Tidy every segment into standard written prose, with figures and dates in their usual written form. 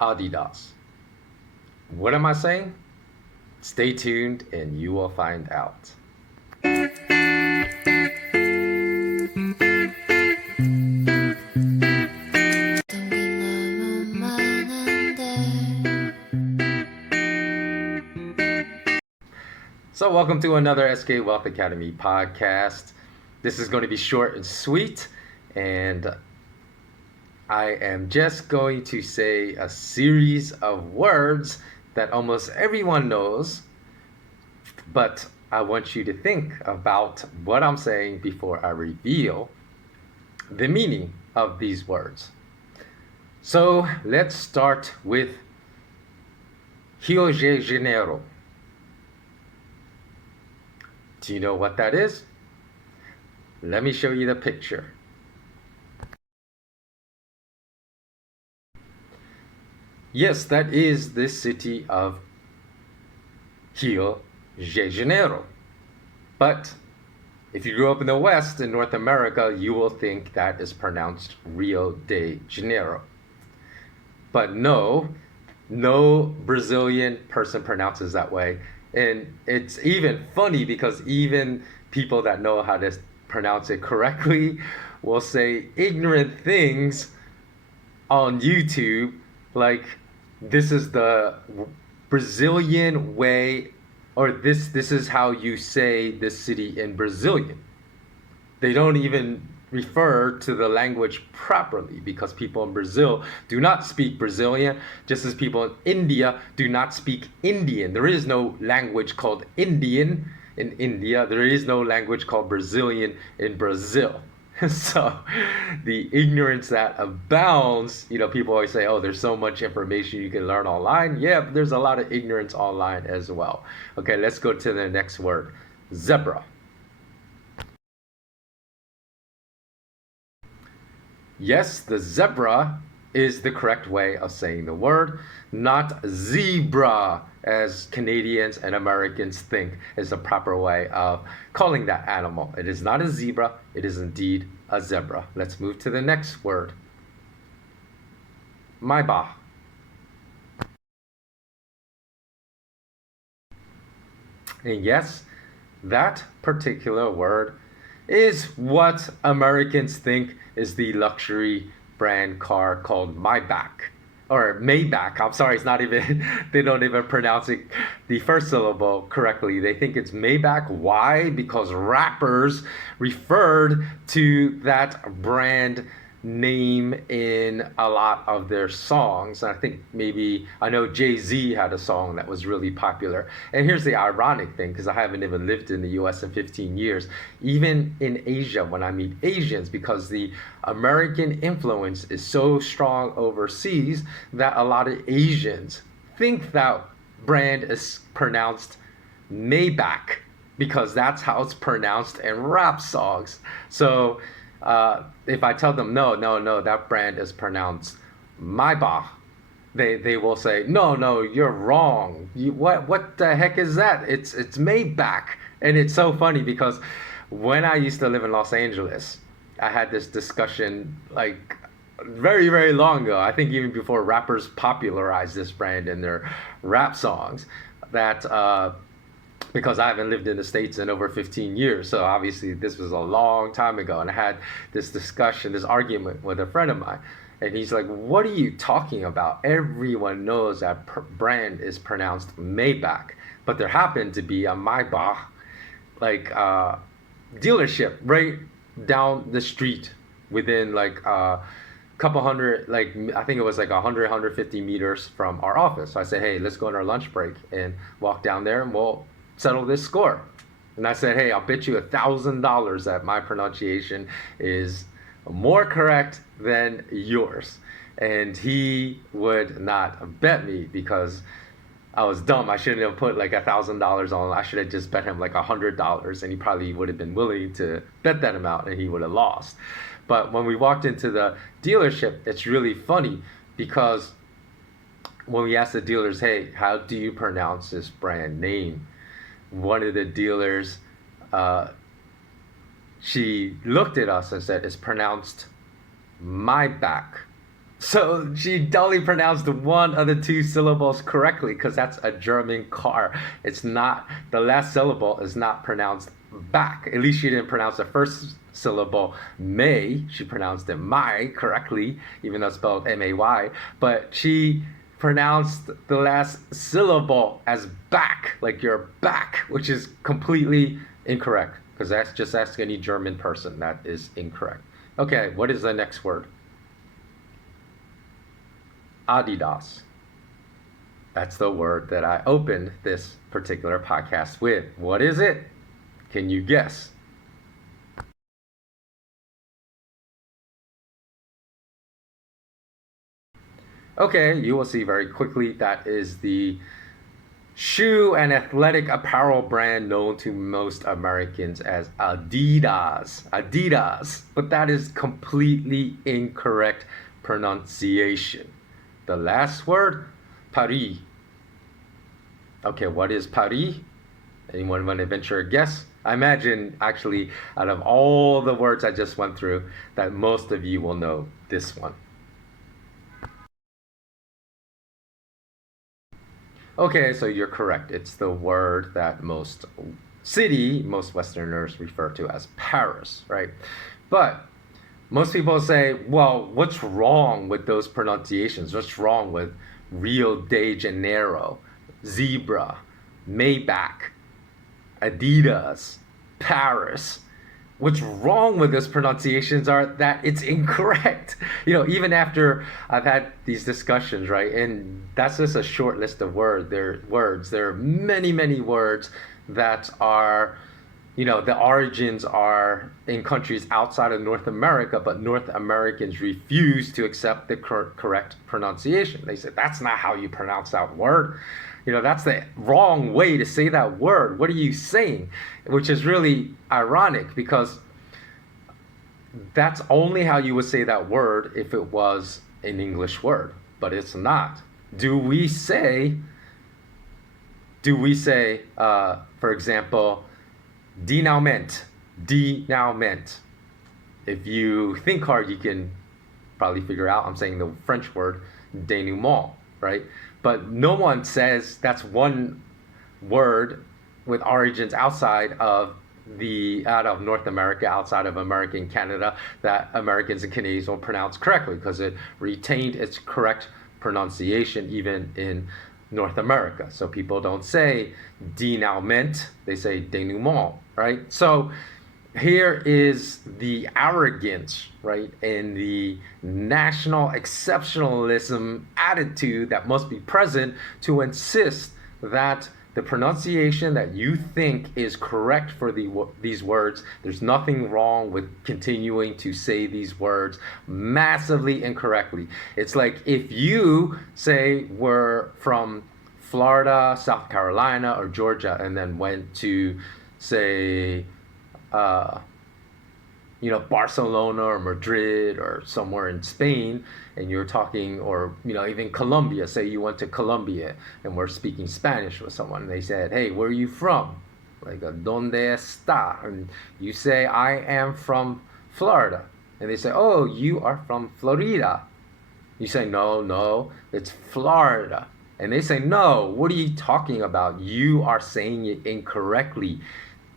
Adidas. What am I saying? Stay tuned and you will find out. So welcome to another SK Wealth Academy podcast. This is going to be short and sweet, and I am just going to say a series of words that almost everyone knows, but I want you to think about what I'm saying before I reveal the meaning of these words. So let's start with Rio de Janeiro. Do you know what that is? Let me show you the picture. Yes, that is the city of Rio de Janeiro. But if you grew up in the West, in North America, you will think that is pronounced Rio de Janeiro. But no Brazilian person pronounces that way. And it's even funny because even people that know how to pronounce it correctly will say ignorant things on YouTube, like this is the Brazilian way, or this is how you say this city in Brazilian. They don't even refer to the language properly because people in Brazil do not speak Brazilian, just as people in India do not speak Indian. There is no language called Indian in India. There is no language called Brazilian in Brazil. So the ignorance that abounds, people always say, oh, there's so much information you can learn online. Yeah, but there's a lot of ignorance online as well. Okay, let's go to the next word, zebra. Yes, the zebra is the correct way of saying the word, not zebra, as Canadians and Americans think is the proper way of calling that animal. It is not a zebra, it is indeed a zebra. Let's move to the next word. Maiba. And yes, that particular word is what Americans think is the luxury brand car called Maybach or Maybach. I'm sorry, it's not even, they don't even pronounce it the first syllable correctly. They think it's Maybach. Why? Because rappers referred to that brand name in a lot of their songs. I think I know Jay-Z had a song that was really popular. And here's the ironic thing, because I haven't even lived in the US in 15 years. Even in Asia, when I meet Asians, because the American influence is so strong overseas that a lot of Asians think that brand is pronounced Maybach because that's how it's pronounced in rap songs. So if I tell them, no, that brand is pronounced Maiba, they will say, no, you're wrong. What the heck is that? It's Maybach. And it's so funny because when I used to live in Los Angeles, I had this discussion like very, very long ago. I think even before rappers popularized this brand in their rap songs, that because I haven't lived in the States in over 15 years. So obviously this was a long time ago. And I had this discussion, this argument with a friend of mine. And he's like, what are you talking about? Everyone knows that brand is pronounced Maybach. But there happened to be a Maybach dealership right down the street within like a couple hundred, I think it was like 100, 150 meters from our office. So I said, hey, let's go on our lunch break and walk down there and we'll settle this score. And I said, hey, I'll bet you $1,000 that my pronunciation is more correct than yours. And he would not bet me because I was dumb. I shouldn't have put like $1,000 on. I should have just bet him like $100, and he probably would have been willing to bet that amount, and he would have lost. But when we walked into the dealership, it's really funny because when we asked the dealers, hey, how do you pronounce this brand name? One of the dealers, she looked at us and said, it's pronounced Maybach. So she only pronounced one of the two syllables correctly because that's a German car. It's not, the last syllable is not pronounced back. At least she didn't pronounce the first syllable May. She pronounced it Mai correctly, even though it's spelled M-A-Y. But she pronounced the last syllable as back, like you're back, which is completely incorrect because that's just ask any German person. That is incorrect. Okay, what is the next word? Adidas. That's the word that I opened this particular podcast with. What is it? Can you guess? Okay, you will see very quickly that is the shoe and athletic apparel brand known to most Americans as Adidas. Adidas. But that is completely incorrect pronunciation. The last word, Paris. Okay, what is Paris? Anyone want to venture a guess? I imagine, actually, out of all the words I just went through, that most of you will know this one. Okay, so you're correct. It's the word that most Westerners refer to as Paris, right? But most people say, well, what's wrong with those pronunciations? What's wrong with Rio de Janeiro, zebra, Maybach, Adidas, Paris? What's wrong with those pronunciations are that it's incorrect. Even after I've had these discussions, right? And that's just a short list of words. There are many, many words that are, the origins are in countries outside of North America, but North Americans refuse to accept the correct pronunciation. They say, that's not how you pronounce that word. That's the wrong way to say that word. What are you saying? Which is really ironic because that's only how you would say that word if it was an English word, but it's not. Do we say, for example, denouement, denouement? If you think hard, you can probably figure out I'm saying the French word denouement, right? But no one says that's one word with origins outside of North America, outside of America and Canada, that Americans and Canadians will pronounce correctly because it retained its correct pronunciation even in North America. So people don't say denouement, they say denouement, right? So here is the arrogance, right, and the national exceptionalism attitude that must be present to insist that the pronunciation that you think is correct for these words, there's nothing wrong with continuing to say these words massively incorrectly. It's like if you say we're from Florida, South Carolina, or Georgia, and then went to, say, uh, Barcelona or Madrid or somewhere in Spain, and you're talking, or, even Colombia, say you went to Colombia and we're speaking Spanish with someone, and they said, hey, where are you from? Like, ¿Dónde está? And you say, I am from Florida. And they say, oh, you are from Florida. You say, no, no, it's Florida. And they say, no, what are you talking about? You are saying it incorrectly.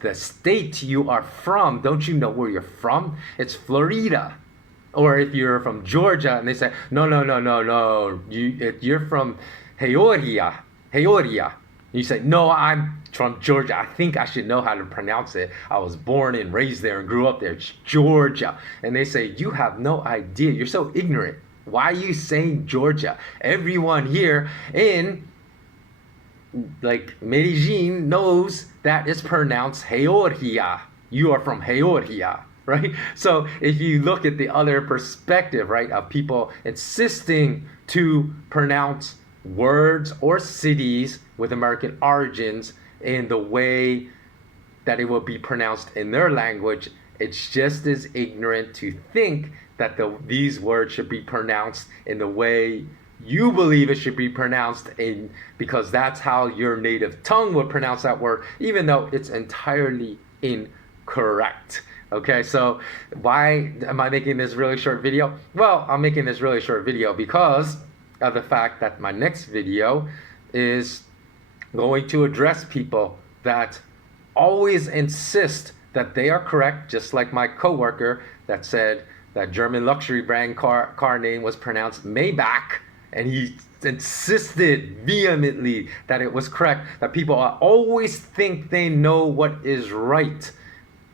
The state you are from, don't you know where you're from? It's Florida. Or if you're from Georgia and they say, no, no, no, no, no, you're from Peoria, Peoria. You say, no, I'm from Georgia. I think I should know how to pronounce it. I was born and raised there and grew up there. It's Georgia. And they say, you have no idea. You're so ignorant. Why are you saying Georgia? Everyone here in Medellin knows that it's pronounced Georgia. You are from Georgia, right? So if you look at the other perspective, right, of people insisting to pronounce words or cities with American origins in the way that it will be pronounced in their language, it's just as ignorant to think that these words should be pronounced in the way you believe it should be pronounced because that's how your native tongue would pronounce that word, even though it's entirely incorrect. Okay, so why am I making this really short video? Well, I'm making this really short video because of the fact that my next video is going to address people that always insist that they are correct, just like my coworker that said that German luxury brand car name was pronounced Maybach, and he insisted vehemently that it was correct, that people always think they know what is right.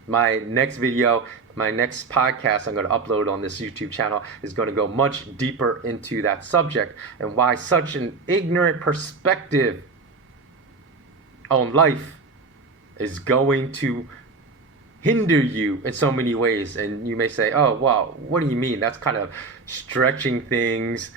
My next video, my next podcast I'm going to upload on this YouTube channel is going to go much deeper into that subject and why such an ignorant perspective on life is going to hinder you in so many ways. And you may say, oh, well, what do you mean? That's kind of stretching things,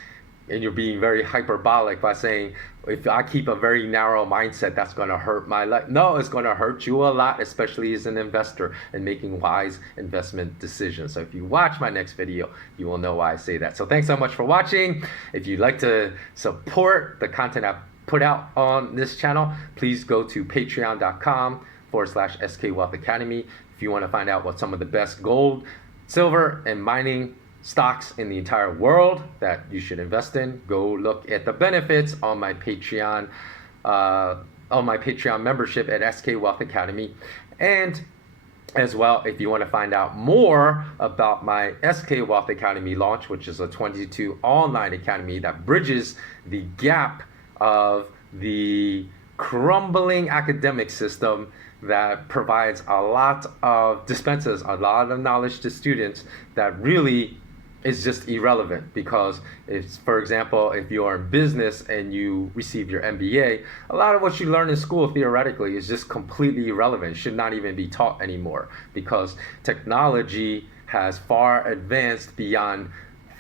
and you're being very hyperbolic by saying, if I keep a very narrow mindset, that's going to hurt my life. No, it's going to hurt you a lot, especially as an investor and making wise investment decisions. So if you watch my next video, you will know why I say that. So thanks so much for watching. If you'd like to support the content I put out on this channel, please go to patreon.com/skwealthacademy. If you want to find out what some of the best gold, silver, and mining stocks in the entire world that you should invest in, go look at the benefits on my Patreon membership at SK Wealth Academy. And as well, if you want to find out more about my SK Wealth Academy launch, which is a 22 online academy that bridges the gap of the crumbling academic system that provides dispenses a lot of knowledge to students that really is just irrelevant. Because for example, if you are in business and you receive your MBA, a lot of what you learn in school theoretically is just completely irrelevant. It should not even be taught anymore, because technology has far advanced beyond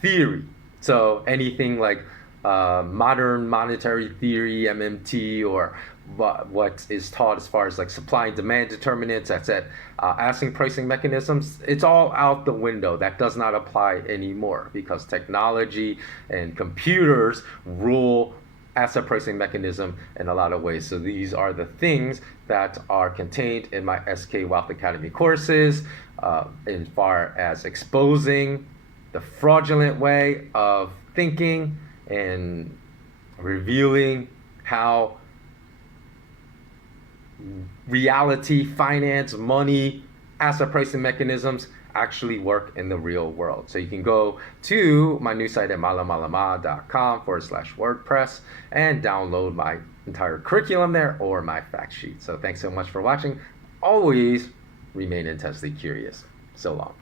theory. So anything like modern monetary theory, MMT, or what is taught as far as like supply and demand determinants, that's it, asset pricing mechanisms, it's all out the window. That does not apply anymore, because technology and computers rule asset pricing mechanism in a lot of ways. So these are the things that are contained in my SK Wealth Academy courses, as far as exposing the fraudulent way of thinking and revealing how reality, finance, money, asset pricing mechanisms actually work in the real world. So you can go to my new site at malamalama.com/WordPress and download my entire curriculum there, or my fact sheet. So thanks so much for watching. Always remain intensely curious. So long.